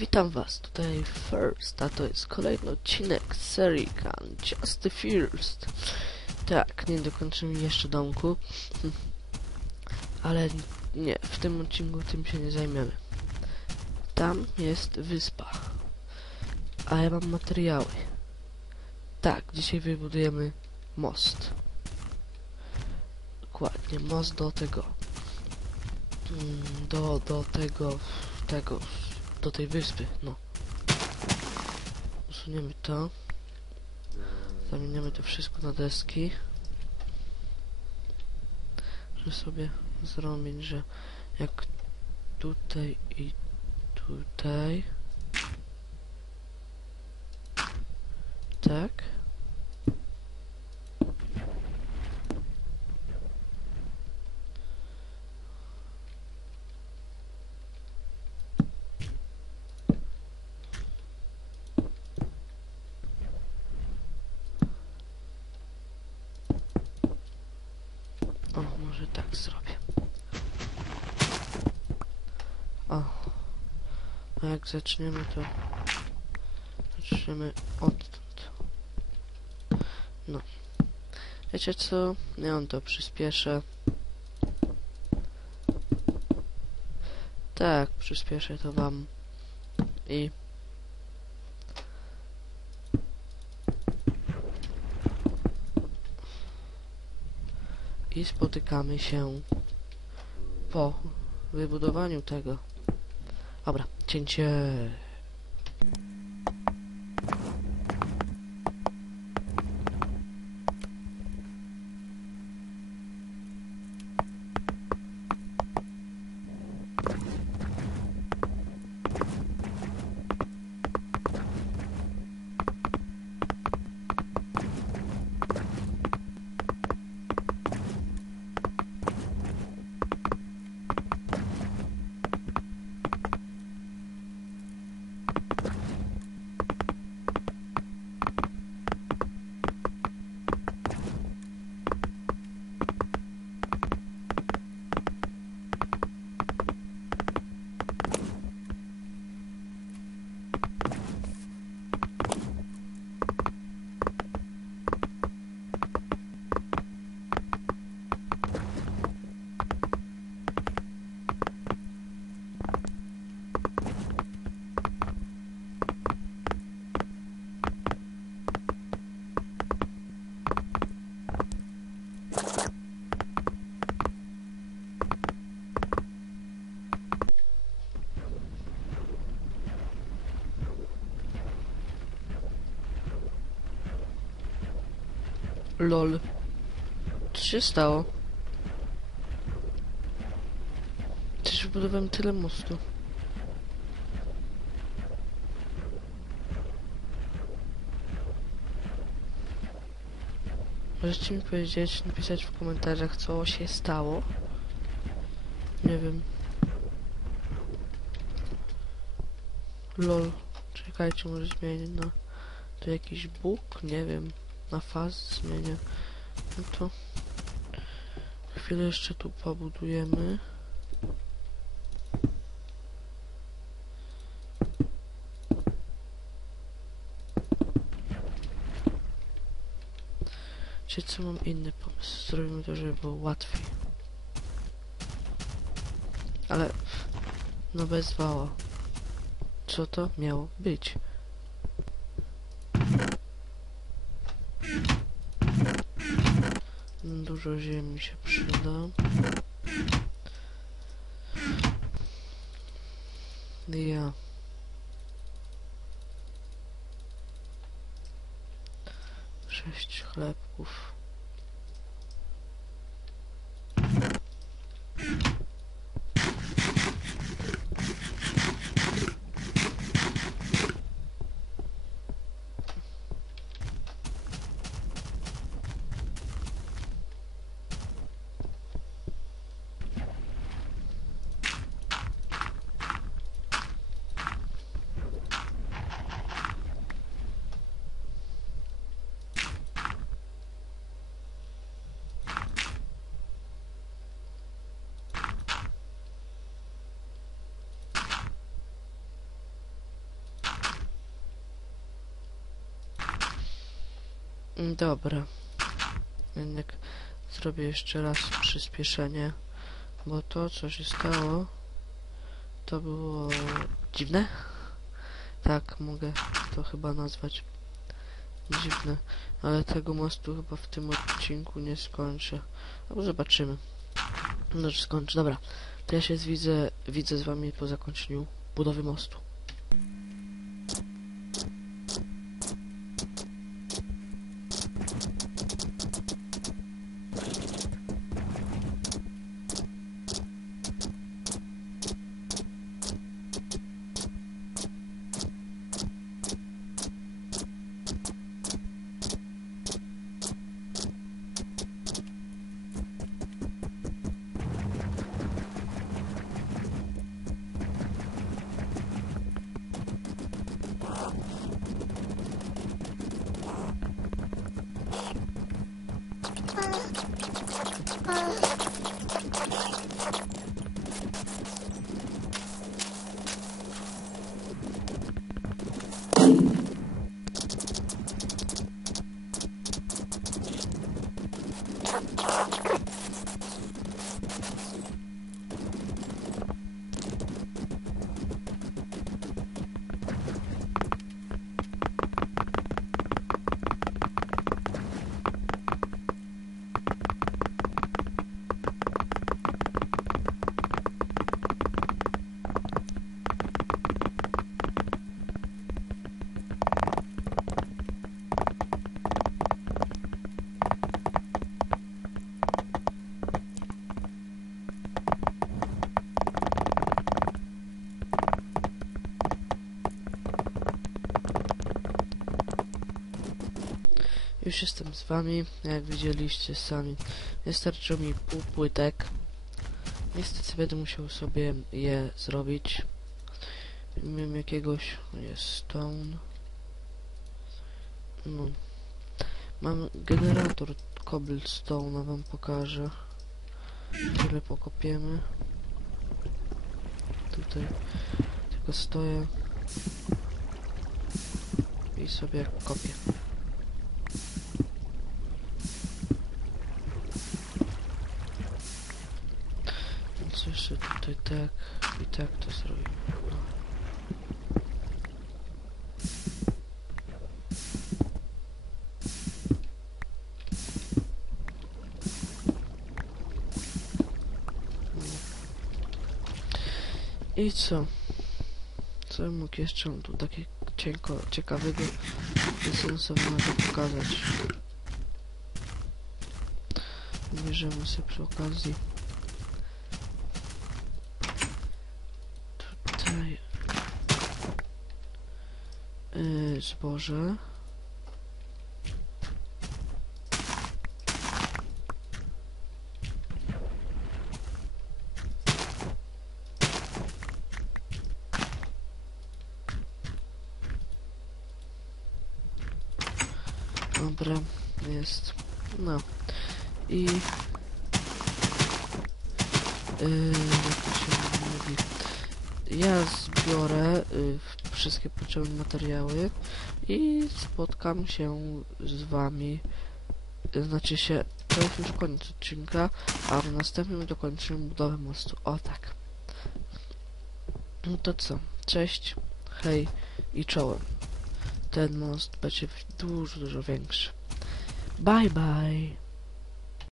Witam was tutaj First, a to jest kolejny odcinek serii Gun Just the First. Tak, nie dokończymy jeszcze domku, ale nie, w tym odcinku tym się nie zajmiemy. Tam jest wyspa, a ja mam materiały. Tak, dzisiaj wybudujemy most. Dokładnie, most do tego, mm, do, do tego, tego, do tej wyspy, no. Usuniemy to. Zamieniamy to wszystko na deski. Żeby sobie zrobić, że jak tutaj i tutaj. Tak. O, może tak zrobię. O. A jak zaczniemy to... Zaczniemy odtąd. No. Wiecie co? Ja on to przyspieszę. Tak, przyspieszę to wam. I... I spotykamy się po wybudowaniu tego. Dobra, cięcie. LOL. Co się stało? Przecież wybudowałem tyle mostu. Możecie mi powiedzieć, napisać w komentarzach, co się stało? Nie wiem. LOL. Czekajcie, może zmienię na... To jakiś Bóg? Nie wiem na faz zmienię. No to chwilę jeszcze tu pobudujemy. Czy co mam inny pomysł? Zrobimy to, żeby było łatwiej. Ale no bez wała. Co to miało być? Dużo ziemi się przyda. Ja. Sześć chlebków. Dobra. Jednak zrobię jeszcze raz przyspieszenie, bo to, co się stało, to było dziwne. Tak, mogę to chyba nazwać dziwne, ale tego mostu chyba w tym odcinku nie skończę. No zobaczymy. No, czy skończę. Dobra, to ja się widzę, widzę z wami po zakończeniu budowy mostu. 拜。Już jestem z wami, jak widzieliście sami. Wystarczyło mi pół płytek. Niestety będę musiał sobie je zrobić. Mam jakiegoś... jest stone. No. Mam generator cobblestone'a, wam pokażę. Tyle pokopiemy. Tutaj tylko stoję. I sobie kopię. Więc jeszcze tutaj tak i tak to zrobimy. I co? Co bym mógł jeszcze tu takie cienko, ciekawego i sensownego pokazać? Bierzemy sobie przy okazji tutaj yy, zboże. Dobra, jest. No. I... Yy, jak to się mówi? Ja zbiorę y, wszystkie potrzebne materiały i spotkam się z wami. Znaczy się, to jest już koniec odcinka, a w następnym dokończymy budowę mostu. O tak. No to co? Cześć, hej i czołem. Ten most będzie dużo, dużo większy. Bye bye.